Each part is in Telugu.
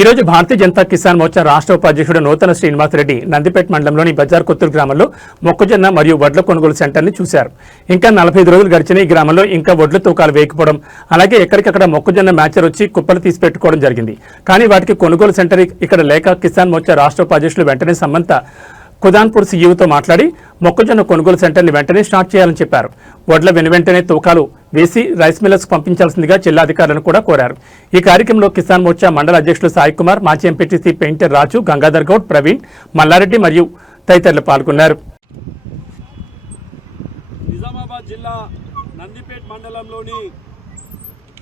ఈ రోజు భారతీయ జనతా కిసాన్ మోర్చా రాష్ట్ర ఉపాధ్యక్షుడు నూతన శ్రీనివాసరెడ్డి నందిపేట మండలంలోని బజార్ కొత్తూరు గ్రామంలో మొక్కజొన్న మరియు వడ్ల కొనుగోలు సెంటర్ని చూశారు. ఇంకా 45 రోజులు గడిచిన ఈ గ్రామంలో ఇంకా వడ్ల తూకాలు వేయకపోవడం, అలాగే ఎక్కడికక్కడ మొక్కజొన్న మ్యాచర్ వచ్చి కుప్పలు తీసి పెట్టుకోవడం జరిగింది. కానీ వాటికి కొనుగోలు సెంటర్ ఇక్కడ లేక కిసాన్ మోర్చా రాష్ట్ర ఉపాధ్యక్షులు వెంటనే సంబంధిత కుదాన్పూర్ సీఈఓతో మాట్లాడి మొక్కజొన్న కొనుగోలు సెంటర్ని వెంటనే స్టార్ట్ చేయాలని చెప్పారు. వడ్ల వెనువెంటనే తూకాలు వేసి రైస్ మిల్లర్స్ పంపించాల్సిందిగా జిల్లాధికారులను కూడా కోరారు. ఈ కార్యక్రమంలో కిసాన్ మోర్చా మండల అధ్యక్షులు సాయి కుమార్, మాజీ ఎంపీటీసీ పెయింటర్ రాజు, గంగాధర్ గౌడ్, ప్రవీణ్, మల్లారెడ్డి మరియు తదితరులు పాల్గొన్నారు. నిజామాబాద్ జిల్లా నందిపేట మండలంలోని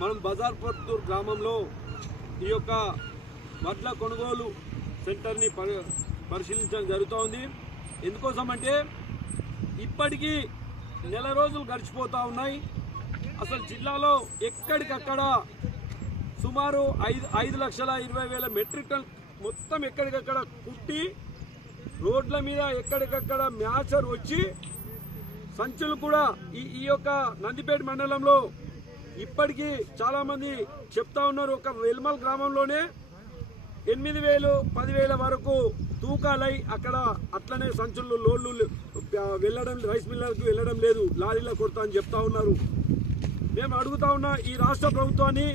మనం బజార్పూర్ గ్రామంలో ఈ యొక్క వడ్ల కొనుగోలు సెంటర్ని పరిశీలించడం జరుగుతోంది. ఎందుకోసమంటే ఇప్పటికీ నెల రోజులు గడిచిపోతూ ఉన్నాయి. అసలు జిల్లాలో ఎక్కడికక్కడ సుమారు 5,20,000 మెట్రిక్ టన్ మొత్తం ఎక్కడికక్కడ కుట్టి రోడ్ల మీద ఎక్కడికక్కడ మ్యాచర్ వచ్చి సంచులు కూడా ఈ యొక్క నందిపేట మండలంలో ఇప్పటికీ చాలామంది చెప్తా ఉన్నారు. ఒక వెల్మల్ గ్రామంలోనే 8,000, 10,000 వరకు తూకాలై అక్కడ అట్లనే సంచులు లోడ్లు వెళ్ళడం, రైస్ మిల్లర్కి వెళ్ళడం లేదు, లారీలో కొడతా అని చెప్తా ఉన్నారు. మేము అడుగుతా ఉన్నా ఈ రాష్ట్ర ప్రభుత్వాన్ని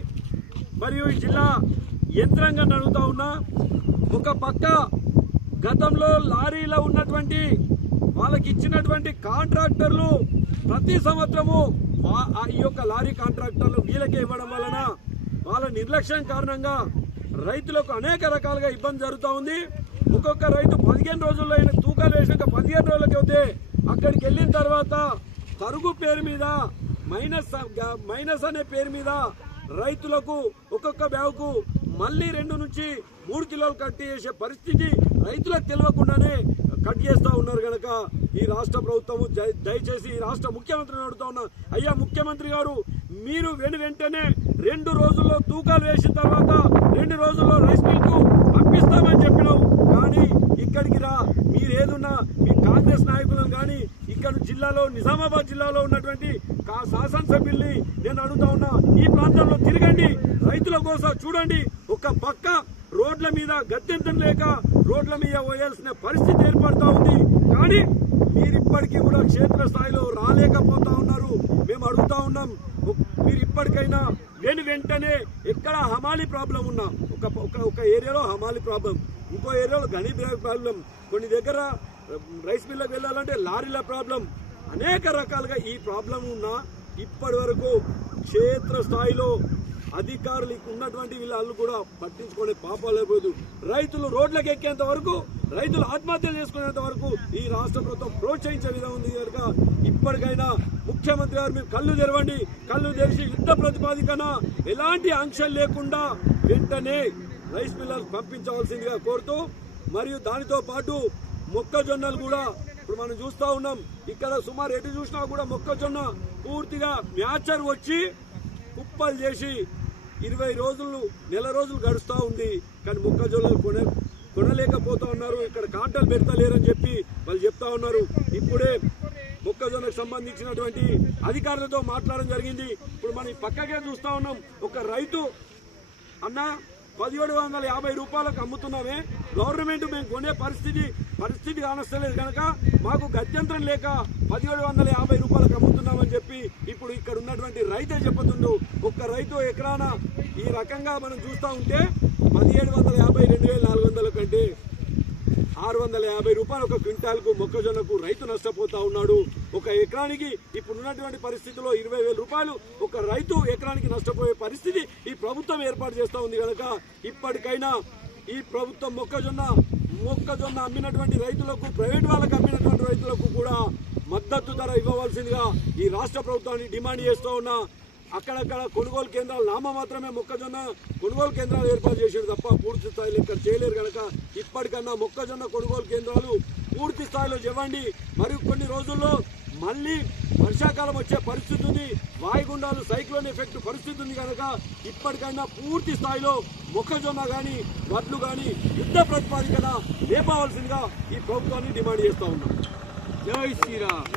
మరియు ఈ జిల్లా యంత్రాంగాన్ని అడుగుతా ఉన్నా. ఒక పక్క గతంలో లారీలో ఉన్నటువంటి వాళ్ళకి ఇచ్చినటువంటి కాంట్రాక్టర్లు ప్రతి సంవత్సరము ఈ యొక్క లారీ కాంట్రాక్టర్లు వీళ్ళకే ఇవ్వడం వలన వాళ్ళ నిర్లక్ష్యం కారణంగా రైతులకు అనేక రకాలుగా ఇబ్బంది జరుగుతూ ఉంది. ఒక్కొక్క రైతు 15 రోజుల్లో తూకాలు వేసాక 15 రోజులకి అయితే అక్కడికి వెళ్ళిన తర్వాత తరుగు పేరు మీద మైనస్ అనే పేరు మీద రైతులకు ఒక్కొక్క బ్యాగుకు మళ్ళీ 2 నుంచి 3 కిలోలు కట్ చేసే పరిస్థితి రైతులకు తెలియకుండానే కట్ చేస్తూ ఉన్నారు. కనుక ఈ రాష్ట్ర ప్రభుత్వము దయచేసి ఈ రాష్ట్ర ముఖ్యమంత్రిని అడుగుతా ఉన్నా, అయ్యా ముఖ్యమంత్రి గారు, మీరు వెంటనే 2 రోజుల్లో తూకాలు వేసిన తర్వాత 2 రోజుల్లో రైస్ మిల్కు పంపిస్తామని చెప్పినాం. కానీ ఇక్కడికి మీరేదున్నా మీ కాంగ్రెస్ నాయకులను కానీ ఇక్కడ జిల్లాలో నిజామాబాద్ జిల్లాలో ఉన్నటువంటి శాసనసభ్యుల్ని నేను అడుగుతా ఉన్నా, ఈ ప్రాంతంలో తిరగండి, రైతుల కోసం చూడండి. ఒక పక్క రోడ్ల మీద గత్యంతరం లేక రోడ్ల మీద పోయాల్సిన పరిస్థితి ఏర్పడుతూ ఉంది. కానీ మీరు ఇప్పటికీ కూడా క్షేత్రస్థాయిలో రాలేకపోతా ఉన్నారు. మేము అడుగుతా ఉన్నాం, మీరు ఇప్పటికైనా వెంటనే ఎక్కడ హమాలీ ప్రాబ్లం ఉన్నా, ఒక ఏరియాలో హమాలీ ప్రాబ్లం, ఇంకో ఏరియాలో గని ప్రాబ్లం, కొన్ని దగ్గర రైస్ మిల్లకు వెళ్ళాలంటే లారీల ప్రాబ్లం, అనేక రకాలుగా ఈ ప్రాబ్లం ఉన్నా ఇప్పటి వరకు క్షేత్రస్థాయిలో అధికారులు ఉన్నటువంటి వీళ్ళు కూడా పట్టించుకునే పాపాలేకపోదు. రైతులు రోడ్లకు ఎక్కేంత వరకు, రైతులు ఆత్మహత్యలు చేసుకునేంత వరకు ఈ రాష్ట్ర ప్రభుత్వం ప్రోత్సహించే విధంగా ఉంది. కనుక ఇప్పటికైనా ముఖ్యమంత్రి గారు మీరు కళ్ళు తెరవండి, కళ్ళు తెరిచి యుద్ధ ప్రతిపాదికన ఎలాంటి ఆంక్షలు లేకుండా వెంటనే రైస్ మిల్లర్స్ పంపించవలసిందిగా కోరుతూ, మరియు దానితో పాటు మొక్కజొన్నలు కూడా ఇప్పుడు మనం చూస్తూ ఉన్నాం. ఇక్కడ సుమారు ఎటు చూసినా కూడా మొక్కజొన్న పూర్తిగా మ్యాచర్ వచ్చి కుప్పలు చేసి 20 రోజులు, నెల రోజులు గడుస్తూ ఉంది. కానీ మొక్కజొన్నలు కొనలేకపోతా ఉన్నారు. ఇక్కడ కాంటలు పెడతలేరని చెప్పి వాళ్ళు చెప్తా ఉన్నారు. ఇప్పుడే మొక్కజొన్నకు సంబంధించినటువంటి అధికారులతో మాట్లాడడం జరిగింది. ఇప్పుడు మనం పక్కకే చూస్తా ఉన్నాం, ఒక రైతు అన్న 1,750 రూపాయలకు అమ్ముతున్నామే, గవర్నమెంట్ మేము కొనే పరిస్థితి కానస్తలేదు కనుక మాకు గత్యంతరం లేక 1,750 రూపాయలకు అమ్ముతున్నామని చెప్పి ఇప్పుడు ఇక్కడ ఉన్నటువంటి రైతే చెప్పుతుండు. ఒక్క రైతు ఎకరాన ఈ రకంగా మనం చూస్తూ ఉంటే 1,750, 2,400 కంటే 650 రూపాయలు ఒక క్వింటాల్కు మొక్కజొన్నకు రైతు నష్టపోతా ఉన్నాడు. ఒక ఎకరానికి ఇప్పుడున్నటువంటి పరిస్థితిలో 20,000 రూపాయలు ఒక రైతు ఎకరానికి నష్టపోయే పరిస్థితి ఈ ప్రభుత్వం ఏర్పాటు చేస్తూ ఉంది. కనుక ఇప్పటికైనా ఈ ప్రభుత్వం మొక్కజొన్న అమ్మినటువంటి రైతులకు, ప్రైవేట్ వాళ్ళకు అమ్మినటువంటి రైతులకు కూడా మద్దతు ధర ఇవ్వవలసిందిగా ఈ రాష్ట్ర ప్రభుత్వాన్ని డిమాండ్ చేస్తూ ఉన్నా. అక్కడక్కడ కొనుగోలు కేంద్రాలు నామమాత్రమే మొక్కజొన్న కొనుగోలు కేంద్రాలు ఏర్పాటు చేశారు తప్ప పూర్తి స్థాయిలో ఇక్కడ చేయలేరు. కనుక ఇప్పటికన్నా మొక్కజొన్న కొనుగోలు కేంద్రాలు పూర్తి స్థాయిలో ఇవ్వండి. మరియు కొన్ని రోజుల్లో మళ్ళీ వర్షాకాలం వచ్చే పరిస్థితి ఉంది, వాయుగుండాలు, సైక్లోన్ ఎఫెక్ట్ పరిస్థితి ఉంది. కనుక ఇప్పటికైనా పూర్తి స్థాయిలో మొక్కజొన్న కానీ వడ్లు కానీ యుద్ధ ప్రతిపాదికన లేపవలసిందిగా ఈ ప్రభుత్వాన్ని డిమాండ్ చేస్తూ ఉన్నాం. జై శ్రీరామ్.